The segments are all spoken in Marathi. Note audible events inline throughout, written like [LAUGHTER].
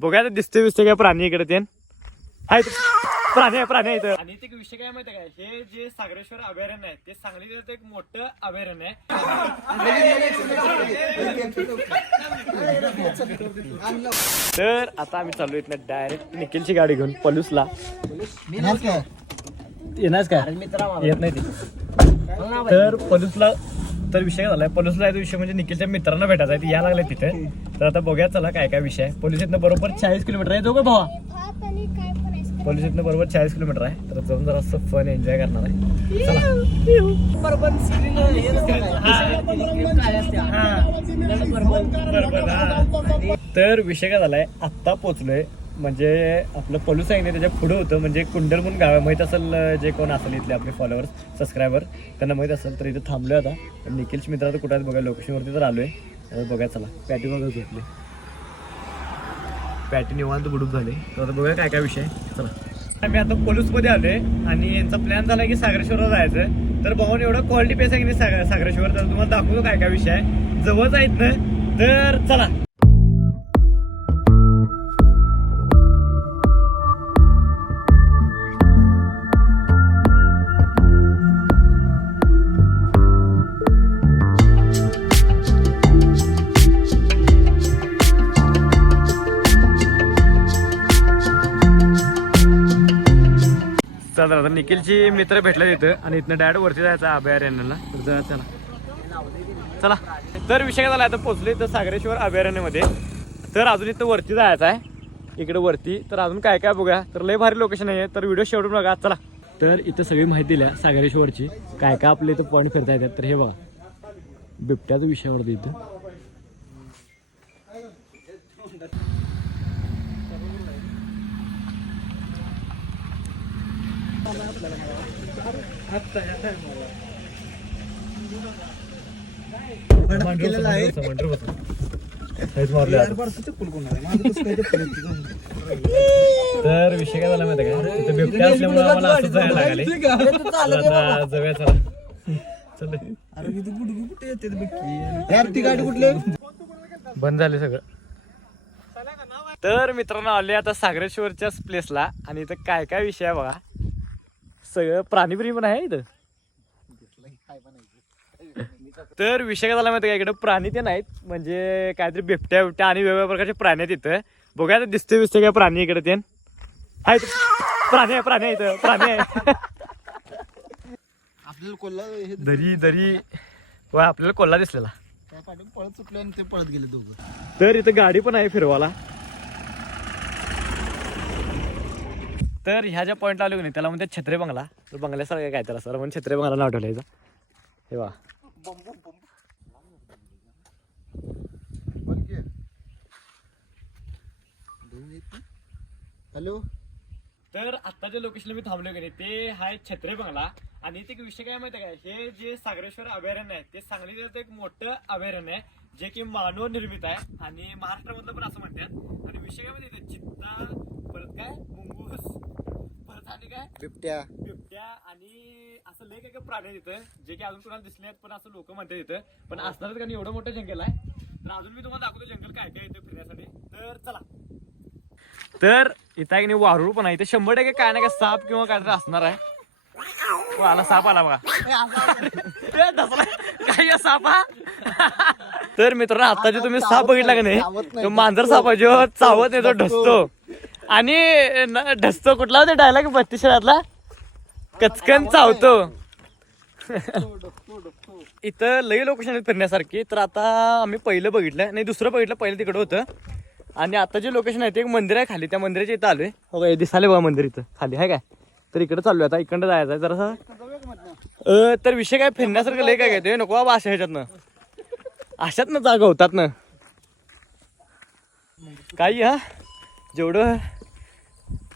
बघा दिसते बिसते काय प्राणी इकडे ते. आहेत प्राणी आहे प्राणी आहे आणि ते विषय काय माहिती काय हे जे सागरेश्वर अभयारण्य आहे ते सांगलीचं एक मोठं अभयारण्य आहे. तर आता आम्ही चालू इथनं डायरेक्ट निखिलची गाडी घेऊन पलूसला. येणार का येत नाही तर पलूसला तर विषय काय झालाय पलूसला याचा विषय म्हणजे निखिलच्या मित्रांना भेटायचा आहे. ती या लागले तिथे. तर आता बघूया चला काय काय विषय पोलीस इथनं बरोबर चाळीस किलोमीटर आहे. दोघं भावा. पोलीस इथनं बरोबर चाळीस किलोमीटर आहे. तर जाऊन जरा असं फन एन्जॉय करणार आहे. चला. तर विषय काय झालाय? आत्ता पोचलोय म्हणजे आपलं पलूस आहे ना त्याच्या पुढं होतं म्हणजे कुंडल म्हणून गाव माहीत माहीत असेल जे कोण असेल इथले आपले फॉलोअर्स सबस्क्रायबर त्यांना माहीत असेल तर इथं थांबलोय आता. पण निखिलच मित्र आता कुठे आहेत बघा लोकेशनवरती तर आलोय. आता बघा चला पॅटी बघा झोपले. पॅटी निवांत गुडूप झाले. तर आता बघूया काय काय विषय चला. आम्ही आता पोलीसमध्ये आलोय आणि यांचा प्लॅन झाला की सागरेश्वरला जायचं तर भाऊन एवढं क्वालिटी पेस आहे की सागरेश्वर? तर तुम्हाला दाखवतो काय काय विषय आहे. जवळच आहेत ना? तर चला. चला आता निखिलची मित्र भेटले तिथं आणि इथनं डायरेक्ट वरती जायचं अभयारण्याला तर चला. चला. तर विषय झाला आता पोहोचले तर सागरेश्वर अभयारण्यामध्ये. तर अजून इथं वरती जायचं आहे. इकडे वरती. तर अजून काय काय बघूया. तर लय भारी लोकेशन आहे. तर व्हिडिओ शेवटून बघा. चला. तर इथं सगळी माहिती दिल्या सागरेश्वरची. काय काय आपले इथं पॉईंट फिरता येतात तर हे बघा. बिबट्याच विषयावरती इथं. तर विषय काय झाला माहिती का? तिथे बिबट्या असल्यामुळे आम्हाला असं जायला लागले जाऊया चला. चल. यार ती गाडी कुठली? बंद झाले सगळं. तर मित्रांनो आले आता सागरेश्वरच्याच प्लेसला आणि इथं काय काय विषय आहे बघा. सगळं प्राणी प्रेमी पण आहे इथं. तर विषय काय झाला माहिती का? इकडे प्राणी ते नाहीत. म्हणजे काहीतरी बिबट्या बिबट्या आणि वेगवेगळ्या प्रकारचे प्राणी आहेत इथं. बघूया आता दिसते दिसते काय प्राणी इकडे ते. आहेत प्राणी आहे प्राणी आहे इथं. प्राणी आहे. आपल्याला कोल्हा हे दरी दरी. व आपल्याला कोल्हा दिसलेला. त्या पळत सुटले आणि ते पळत गेले दोघं. तर इथं गाडी पण आहे फिरवाला तर ह्या ज्या पॉईंटला आलो की नाही त्याला म्हणते छत्रे बंगला. तर बंगल्यासारखं काय त्याला सर? म्हणून छत्रे बंगला नाव ठेवलं याचं हे वा हॅलो? तर आता जे लोकेशन मी थांबलो की नाही ते हाय छत्रे बंगला. आणि ते विषय काय माहिती आहे काय हे जे सागरेश्वर अभयारण्य आहे ते सांगलीचं एक मोठं अभयारण्य आहे जे की मानव निर्मित आहे. आणि महाराष्ट्रामधलं पण असं म्हणतात. आणि विषय काय माहिती चित्ता परत काय? मुंगूस. आणि काय? बिबट्या. बिबट्या आणि असं लय काय काय प्राणी आहेत तिथं जे की अजून कोणाला दिसले आहेत पण असं लोक म्हणतात तिथं पण असणारच कारण एवढं मोठं जंगल आहे. तर अजून मी तुम्हाला दाखवतो जंगल काय काय येतं फिरण्यासाठी. तर चला. तर इथं आहे की नाही वारूळ पण आहे. इथे शंभर टक्के काय ना काय साप किंवा काहीतरी असणार आहे. हो, आला साप आला बघा. ए. काय या साप? हा? तर मित्रांनो आता जे तुम्ही साप बघितला का नाही तो मांजर साप आहे जो चावत नाही तो ढसतो. आणि न- ढसतो कुठला होता डायलॉग बत्तीस शहरातला कचकन चावतो. इथं लई लोकेशन आहेत फिरण्यासारखी. तर आता आम्ही पहिलं बघितलं नाही दुसरं बघितलं पहिलं तिकडं होतं. आणि आता जे लोकेशन आहे ते एक मंदिर आहे खाली. त्या मंदिराच्या इथं आलोय. हो काय दिसाले बघा मंदिर इथं खाली आहे काय तर इकडे चाललोय आता इकडं जायचं आहे जरासं. तर विषय काय फिरण्यासारखं लय काय घेतोय? नको बाबा अशा ह्याच्यातनं. अशातनं जागा होतात ना काही हा? जेवढं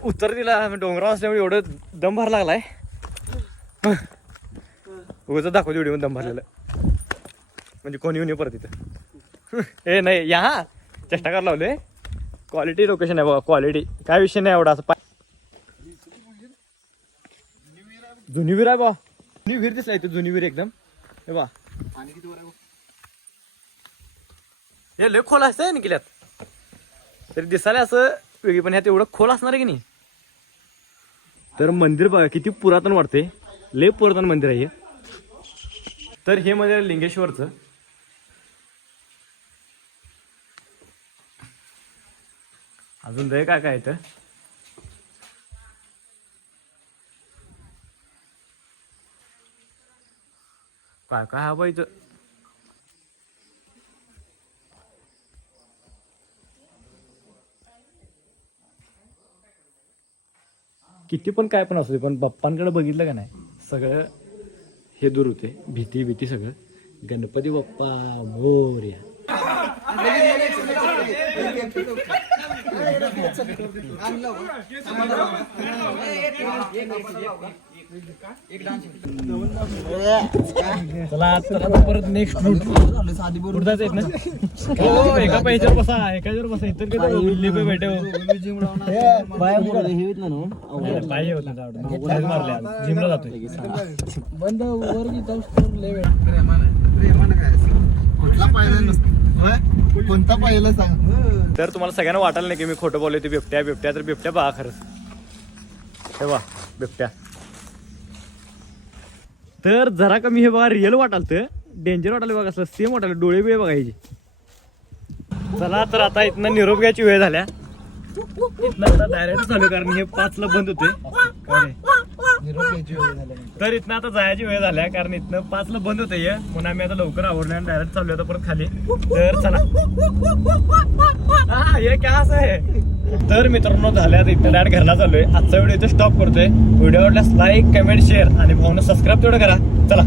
उत्तर दिला डोंगरावर असल्यामुळे एवढं दम भर लागलाय. उगाच दाखवतो व्हिडिओ दम भरलेलं. म्हणजे कोणी येऊन परत तिथं [LAUGHS] ए नाही या. हा चेष्टा करायला लावले क्वालिटी लोकेशन आहे बघा क्वालिटी काय विषय नाही एवढा असं पाय जुनी विहीर आहे बा. जुनी विहीर दिसला इथे जुनी विहीर एकदम. हे बा. किती हे लय खोल असतंय किल्यात तरी दिसायला असं वेगळी पण ह्यात एवढं खोल असणार आहे की नाही? तर मंदिर बघा किती पुरातन वाटते लय पुरातन मंदिर आहे तर हे मंदिर आहे लिंगेश्वरचं. अजून दय काय काय इथं? काय काय हा बा किती पण काय पण असू दे पण बाप्पांकडे बघितलं का नाही सगळं हे दूर होते. भीती भीती सगळं. गणपती बाप्पा मोर्या. चला आता आता परत नेक्स्ट रूट आहेत ना हो एका पैशावर बसा एका बसा. इतर भेटे हो. पाय होत नाही मारले जिमला जातोय. बंद वर कुठला पाहिला नसतं? कोणता पाहिलं सांग. तर तुम्हाला सगळ्यांना वाटायला नाही की मी खोटं बोलले ते बिबट्या बिबट्या तर बिबट्या बघा खरंच. हे बिबट्या. तर जरा कमी हे बघा रिअल वाटाल तर डेंजर वाटायला बघा असलं सेम वाटायला डोळे बिळे बघायचे चला तर आता इथनं निरोप घ्यायची वेळ झाल्या. इथनं आता डायरेक्ट चालू कारण हे पाचला बंद होते तर इथनं आता जायची वेळ झाल्या कारण इथनं पाचला बंद होते पुन्हा म्हणून आम्ही आता लवकर आवडले आणि डायरेक्ट चालू आता परत खाली. तर चला. हा हे काय असं आहे? तर मित्रांनो झाल्या इथं डायरेक्ट घरला चालू आहे आजचा व्हिडिओ इथे स्टॉप करतोय. व्हिडिओ आवडल्यास लाईक कमेंट शेअर आणि भाऊन सबस्क्राईब तेवढं करा. चला.